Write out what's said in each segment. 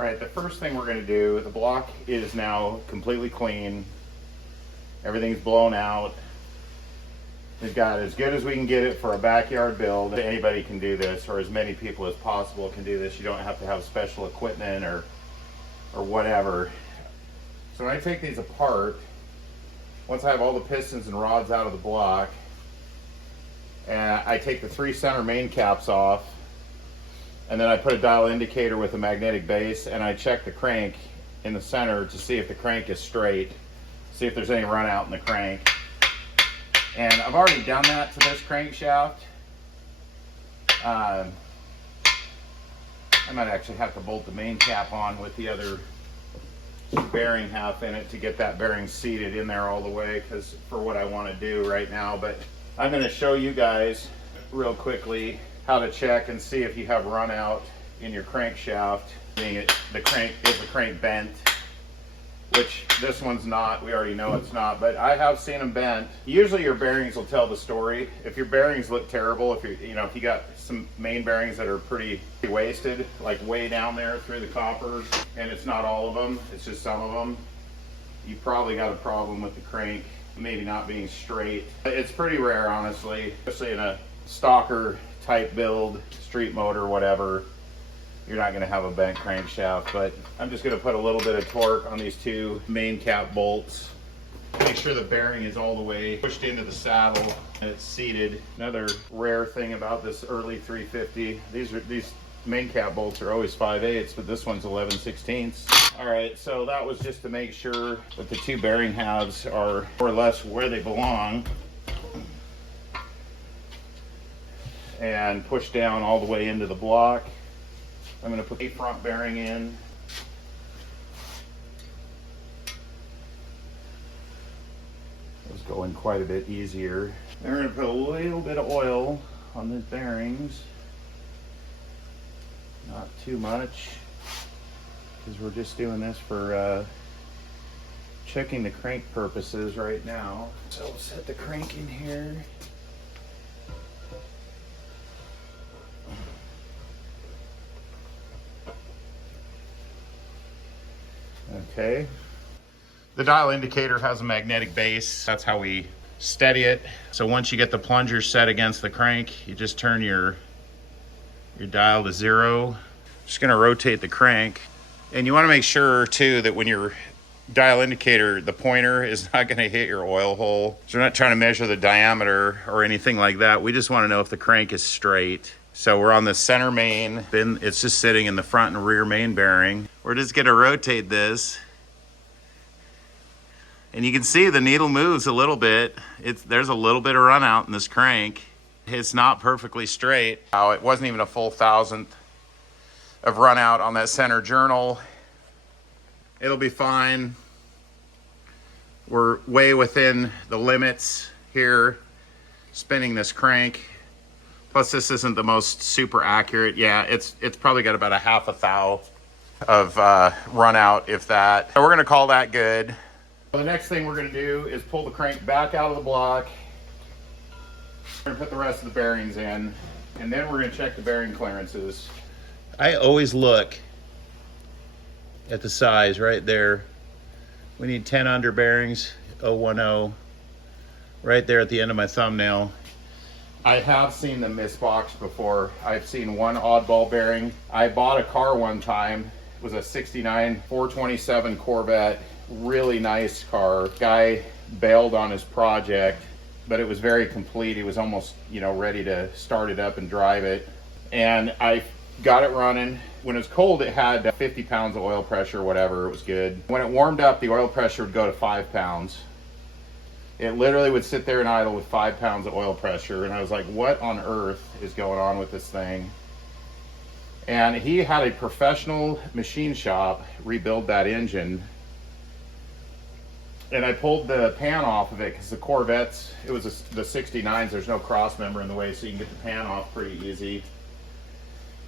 All right, the first thing we're gonna do, the block is now completely clean. Everything's blown out. We've got as good as we can get it for a backyard build. Anybody can do this, or as many people as possible can do this. You don't have to have special equipment or whatever. So when I take these apart, once I have all the pistons and rods out of the block, and I take the 3 center main caps off, and then I put a dial indicator with a magnetic base, and I check the crank in the center to see if the crank is straight, see if there's any run out in the crank. And I've already done that to this crankshaft. I might actually have to bolt the main cap on with the other bearing half in it to get that bearing seated in there all the way, because for what I want to do right now. But I'm going to show you guys real quickly how to check and see if you have run out in your crankshaft. The crank bent, which this one's not. We already know it's not, but I have seen them bent. Usually your bearings will tell the story. If your bearings look terrible, if you got some main bearings that are pretty wasted, like way down there through the copper, and it's not all of them, it's just some of them, you probably got a problem with the crank maybe not being straight. It's pretty rare, honestly, especially in a stalker type build, street motor, whatever. You're not going to have a bent crankshaft, but I'm just going to put a little bit of torque on these 2 main cap bolts. Make sure the bearing is all the way pushed into the saddle and it's seated. Another rare thing about this early 350, these main cap bolts are always 5/8, but this one's 11/16. All right, so that was just to make sure that the 2 bearing halves are more or less where they belong, and push down all the way into the block. I'm going to put a front bearing in. It's going quite a bit easier. Then we're going to put a little bit of oil on these bearings. Not too much, because we're just doing this for checking the crank purposes right now. So we'll set the crank in here. Okay. The dial indicator has a magnetic base. That's how we steady it. So once you get the plunger set against the crank, you just turn your dial to 0. Just gonna rotate the crank. And you wanna make sure too that when your dial indicator, the pointer is not gonna hit your oil hole. So we're not trying to measure the diameter or anything like that. We just wanna know if the crank is straight. So we're on the center main, then it's just sitting in the front and rear main bearing. We're just gonna rotate this. And you can see the needle moves a little bit. There's a little bit of run out in this crank. It's not perfectly straight. Oh, it wasn't even a full 1,000th of run out on that center journal. It'll be fine. We're way within the limits here, spinning this crank. Plus this isn't the most super accurate. Yeah, it's probably got about a 1/2 thou of run out, if that. So we're gonna call that good. The next thing we're gonna do is pull the crank back out of the block. We're gonna put the rest of the bearings in, and then we're gonna check the bearing clearances. I always look at the size right there. We need 10 under bearings, 010, right there at the end of my thumbnail. I have seen them misboxed before. I've seen one oddball bearing. I bought a car one time. It was a 69 427 Corvette. Really nice car. Guy bailed on his project, but it was very complete. He was almost, ready to start it up and drive it. And I got it running. When it was cold, it had 50 pounds of oil pressure, whatever. It was good. When it warmed up, the oil pressure would go to 5 pounds. It literally would sit there and idle with 5 pounds of oil pressure. And I was like, what on earth is going on with this thing? And he had a professional machine shop rebuild that engine. And I pulled the pan off of it because the Corvettes, it was the 69s, there's no cross member in the way, so you can get the pan off pretty easy.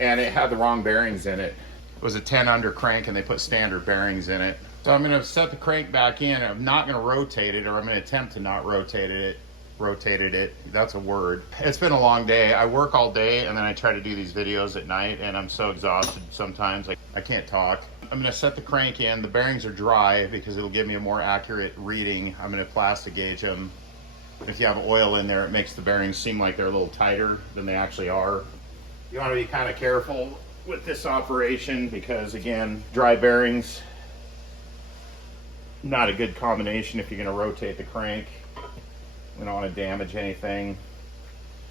And it had the wrong bearings in it. It was a 10 under crank and they put standard bearings in it. So I'm gonna set the crank back in. I'm not gonna rotate it, or I'm gonna attempt to not rotate it. rotated it. That's a word. It's been a long day. I work all day and then I try to do these videos at night, and I'm so exhausted sometimes I can't talk. I'm gonna set the crank in. The bearings are dry because it'll give me a more accurate reading. I'm gonna plastic gauge them. If you have oil in there, it makes the bearings seem like they're a little tighter than they actually are. You want to be kind of careful with this operation because, again, dry bearings, not a good combination if you're going to rotate the crank. We don't want to damage anything.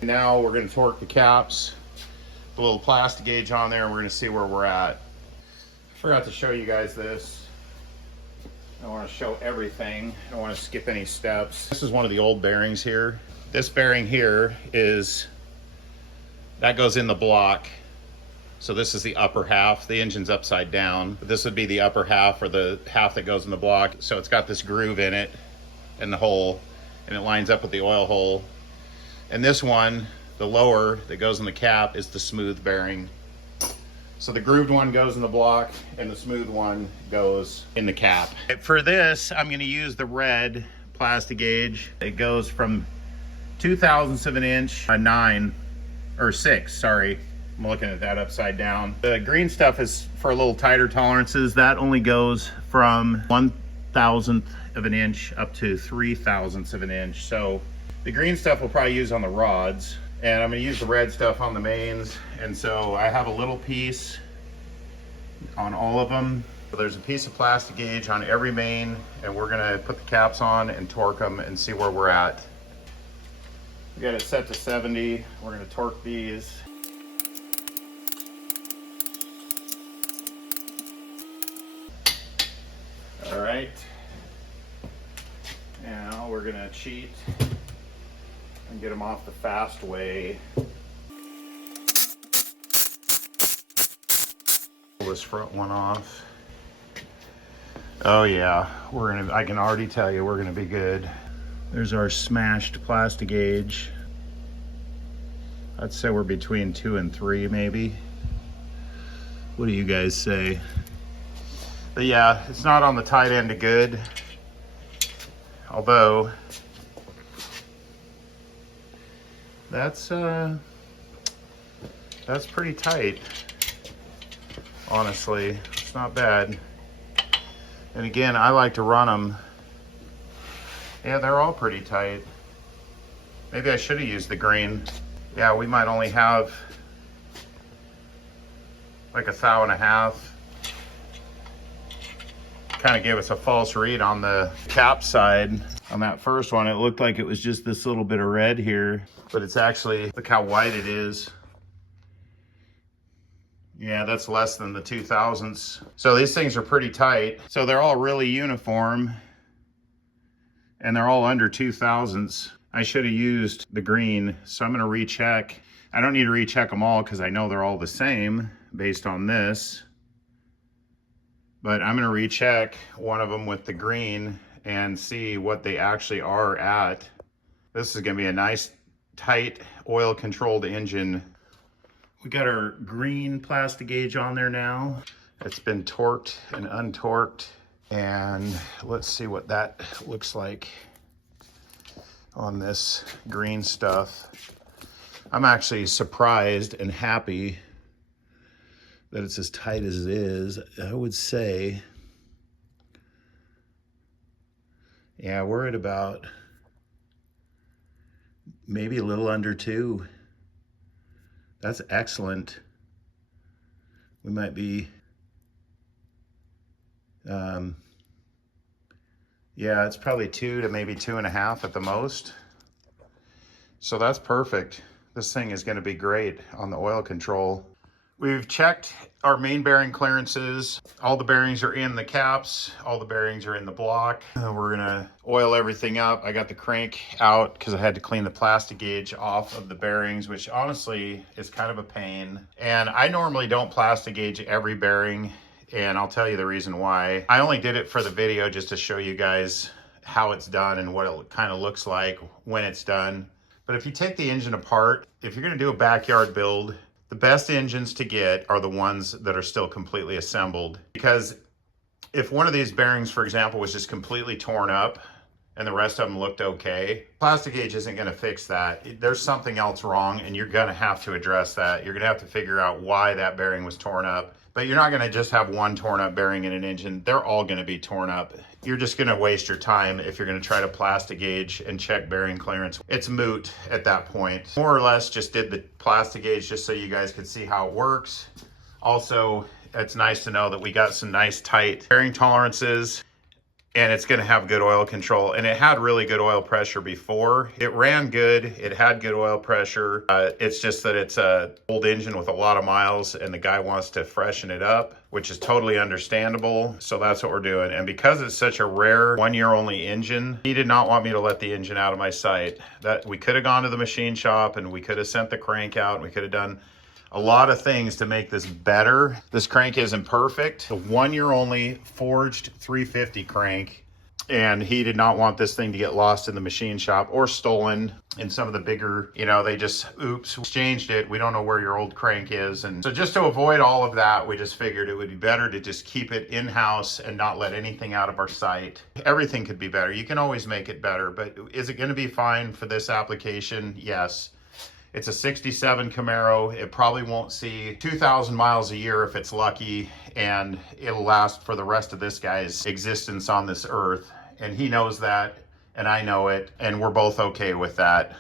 Now we're going to torque the caps, the little plastic gauge on there, and we're going to see where we're at. I forgot to show you guys this. I want to show everything. I don't want to skip any steps. This is one of the old bearings here. This bearing here that goes in the block. So this is the upper half. The engine's upside down. But this would be the upper half, or the half that goes in the block. So it's got this groove in it and the hole, and it lines up with the oil hole. And this one, the lower that goes in the cap, is the smooth bearing. So the grooved one goes in the block and the smooth one goes in the cap. For this, I'm gonna use the red plastic gauge. It goes from 2/1000ths of an inch, 6, sorry. I'm looking at that upside down. The green stuff is for a little tighter tolerances. That only goes from 1/1000th of an inch up to 3/1000ths of an inch. So the green stuff we'll probably use on the rods, and I'm gonna use the red stuff on the mains. And so I have a little piece on all of them. So there's a piece of plastic gauge on every main, and we're gonna put the caps on and torque them and see where we're at. We got it set to 70. We're gonna torque these. All right. Now we're gonna cheat and get them off the fast way. Pull this front one off. Oh yeah, I can already tell you we're gonna be good. There's our smashed plastic gauge. I'd say we're between 2 and 3 maybe. What do you guys say? But yeah, it's not on the tight end of good. Although that's pretty tight. Honestly, it's not bad. And again, I like to run them. Yeah, they're all pretty tight. Maybe I should have used the green. Yeah, we might only have like 1.5 thou. Kind of gave us a false read on the cap side. On that first one, it looked like it was just this little bit of red here, but it's actually, look how white it is. Yeah, that's less than the 2/1000ths. So these things are pretty tight. So they're all really uniform, and they're all under 2/1000ths. I should have used the green, so I'm gonna recheck. I don't need to recheck them all because I know they're all the same based on this. But I'm gonna recheck one of them with the green and see what they actually are at. This is gonna be a nice, tight, oil-controlled engine. We got our green plastic gauge on there now. It's been torqued and untorqued. And let's see what that looks like on this green stuff. I'm actually surprised and happy that it's as tight as it is. I would say, yeah, we're at about maybe a little under 2. That's excellent. We might be, yeah, it's probably 2 to maybe 2.5 at the most. So that's perfect. This thing is gonna be great on the oil control. We've checked our main bearing clearances. All the bearings are in the caps. All the bearings are in the block. We're gonna oil everything up. I got the crank out because I had to clean the plastic gauge off of the bearings, which honestly is kind of a pain. And I normally don't plastic gauge every bearing, and I'll tell you the reason why. I only did it for the video just to show you guys how it's done and what it kind of looks like when it's done. But if you take the engine apart, if you're gonna do a backyard build, the best engines to get are the ones that are still completely assembled. Because if one of these bearings, for example, was just completely torn up, and the rest of them looked okay. Plastic gauge isn't going to fix that. There's something else wrong, and you're going to have to address that. You're going to have to figure out why that bearing was torn up. But you're not going to just have one torn up bearing in an engine. They're all going to be torn up. You're just going to waste your time if you're going to try to plastic gauge and check bearing clearance. It's moot at that point. More or less just did the plastic gauge just so you guys could see how it works. Also, it's nice to know that we got some nice tight bearing tolerances, and it's going to have good oil control. And it had really good oil pressure before. It ran good. It had good oil pressure. It's just that it's an old engine with a lot of miles, and the guy wants to freshen it up, which is totally understandable. So that's what we're doing. And because it's such a rare 1 year only engine, he did not want me to let the engine out of my sight. That we could have gone to the machine shop, and we could have sent the crank out, and we could have done a lot of things to make this better. This crank isn't perfect. The 1 year only forged 350 crank, and he did not want this thing to get lost in the machine shop or stolen. In some of the bigger, you know, they just, oops, exchanged it. We don't know where your old crank is. And so just to avoid all of that, we just figured it would be better to just keep it in-house and not let anything out of our sight. Everything could be better. You can always make it better, but is it gonna be fine for this application? Yes. It's a 67 Camaro. It probably won't see 2,000 miles a year if it's lucky, and it'll last for the rest of this guy's existence on this earth. And he knows that, and I know it, and we're both okay with that.